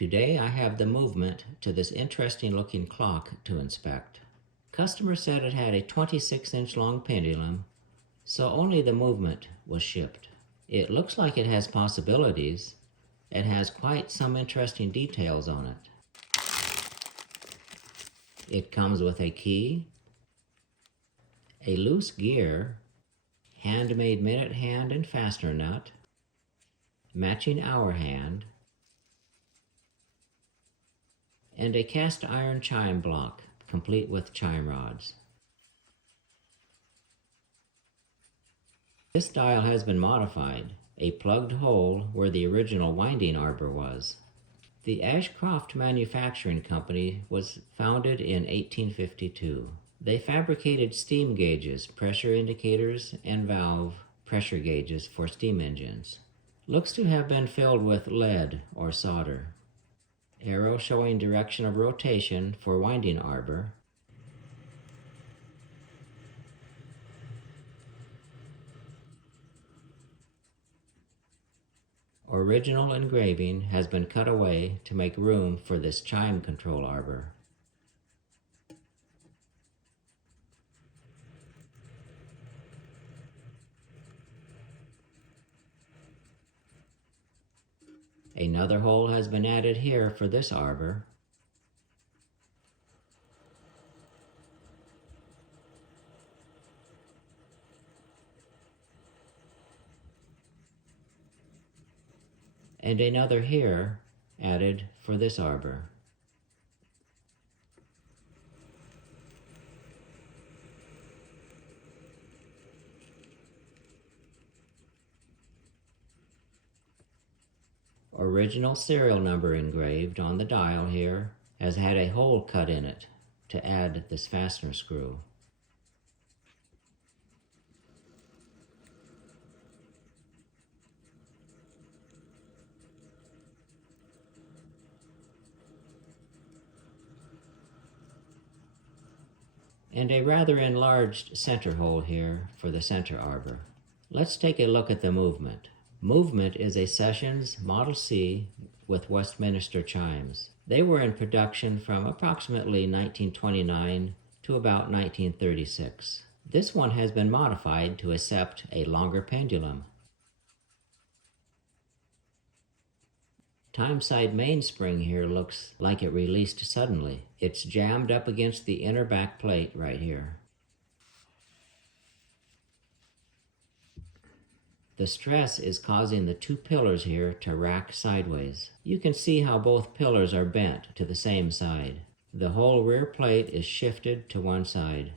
Today I have the movement to this interesting looking clock to inspect. Customer said it had a 26-inch long pendulum, so only the movement was shipped. It looks like it has possibilities. It has quite some interesting details on it. It comes with a key, a loose gear, handmade minute hand and fastener nut, matching hour hand, and a cast iron chime block, complete with chime rods. This dial has been modified, a plugged hole where the original winding arbor was. The Ashcroft Manufacturing Company was founded in 1852. They fabricated steam gauges, pressure indicators, and valve pressure gauges for steam engines. Looks to have been filled with lead or solder. Arrow showing direction of rotation for winding arbor. Original engraving has been cut away to make room for this chime control arbor. Another hole has been added here for this arbor. And another here added for this arbor. Original serial number engraved on the dial here has had a hole cut in it to add this fastener screw. And a rather enlarged center hole here for the center arbor. Let's take a look at the movement. Movement is a Sessions Model C with Westminster chimes. They were in production from approximately 1929 to about 1936. This one has been modified to accept a longer pendulum. Time side mainspring here looks like it released suddenly. It's jammed up against the inner back plate right here. The stress is causing the two pillars here to rack sideways. You can see how both pillars are bent to the same side. The whole rear plate is shifted to one side.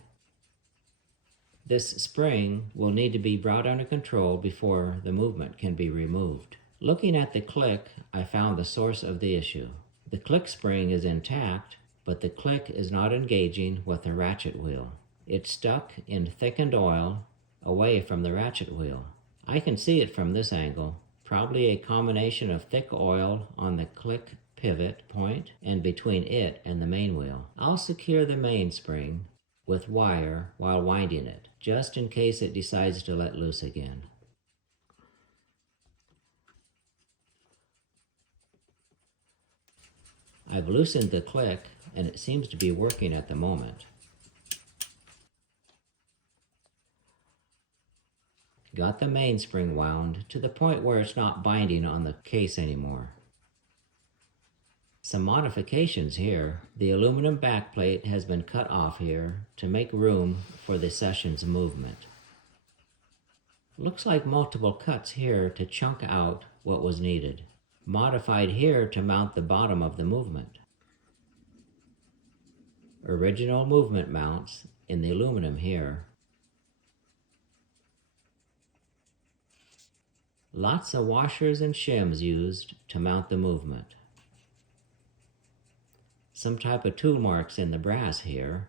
This spring will need to be brought under control before the movement can be removed. Looking at the click, I found the source of the issue. The click spring is intact, but the click is not engaging with the ratchet wheel. It's stuck in thickened oil away from the ratchet wheel. I can see it from this angle, probably a combination of thick oil on the click pivot point and between it and the main wheel. I'll secure the mainspring with wire while winding it, just in case it decides to let loose again. I've loosened the click and it seems to be working at the moment. Got the mainspring wound to the point where it's not binding on the case anymore. Some modifications here. The aluminum backplate has been cut off here to make room for the Sessions movement. Looks like multiple cuts here to chunk out what was needed. Modified here to mount the bottom of the movement. Original movement mounts in the aluminum here. Lots of washers and shims used to mount the movement. Some type of tool marks in the brass here.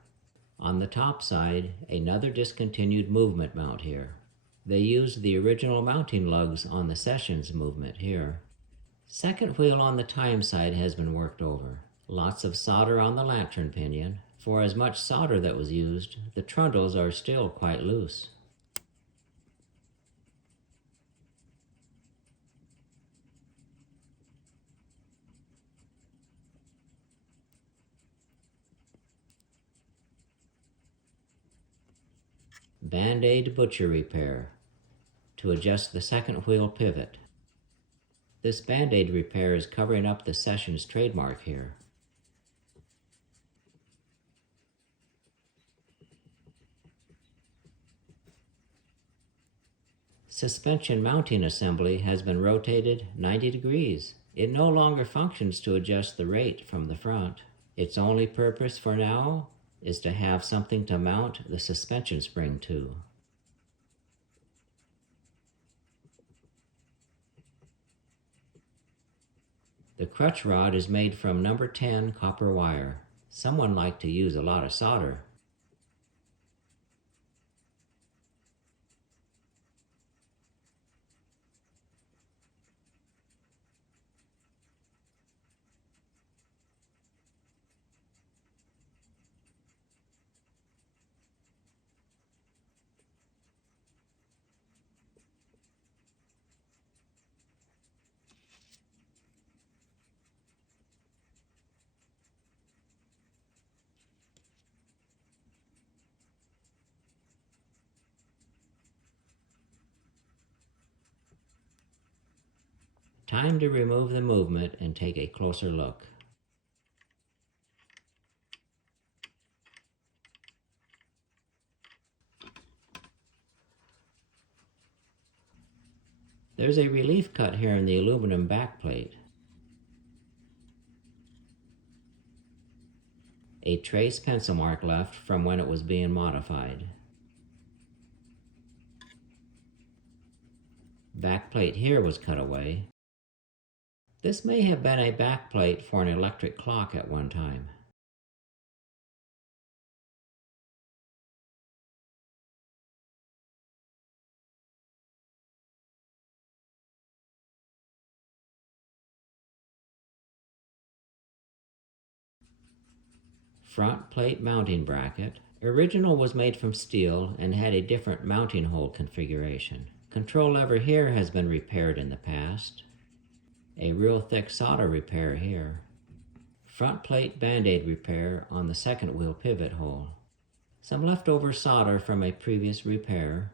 On the top side, another discontinued movement mount here. They used the original mounting lugs on the Sessions movement here. Second wheel on the time side has been worked over. Lots of solder on the lantern pinion. For as much solder that was used, the trundles are still quite loose. Band-Aid butcher repair to adjust the second wheel pivot. This Band-Aid repair is covering up the Sessions trademark here. Suspension mounting assembly has been rotated 90 degrees. It no longer functions to adjust the rate from the front. Its only purpose for now is to have something to mount the suspension spring to. The crutch rod is made from number 10 copper wire. Someone liked to use a lot of solder. Time to remove the movement and take a closer look. There's a relief cut here in the aluminum backplate. A trace pencil mark left from when it was being modified. Backplate here was cut away. This may have been a backplate for an electric clock at one time. Front plate mounting bracket. Original was made from steel and had a different mounting hole configuration. Control lever here has been repaired in the past. A real thick solder repair here. Front plate Band-Aid repair on the second wheel pivot hole. Some leftover solder from a previous repair.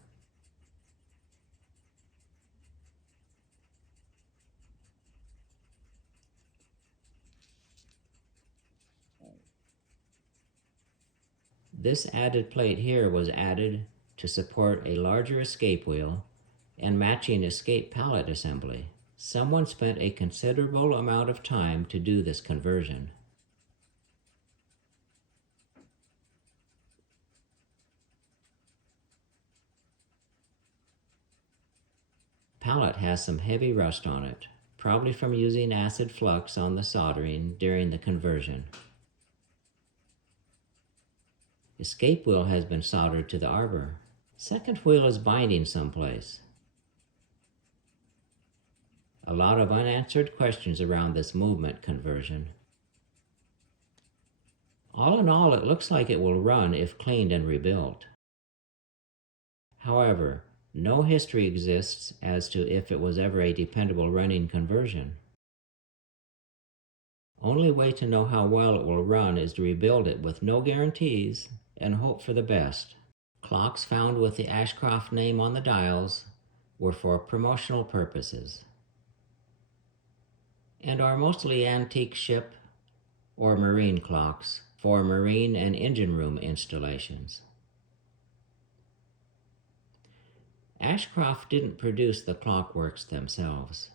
This added plate here was added to support a larger escape wheel and matching escape pallet assembly. Someone spent a considerable amount of time to do this conversion. Pallet has some heavy rust on it, probably from using acid flux on the soldering during the conversion. Escape wheel has been soldered to the arbor. Second wheel is binding someplace. A lot of unanswered questions around this movement conversion. All in all, it looks like it will run if cleaned and rebuilt. However, no history exists as to if it was ever a dependable running conversion. Only way to know how well it will run is to rebuild it with no guarantees and hope for the best. Clocks found with the Ashcroft name on the dials were for promotional purposes and are mostly antique ship or marine clocks for marine and engine room installations. Ashcroft didn't produce the clockworks themselves.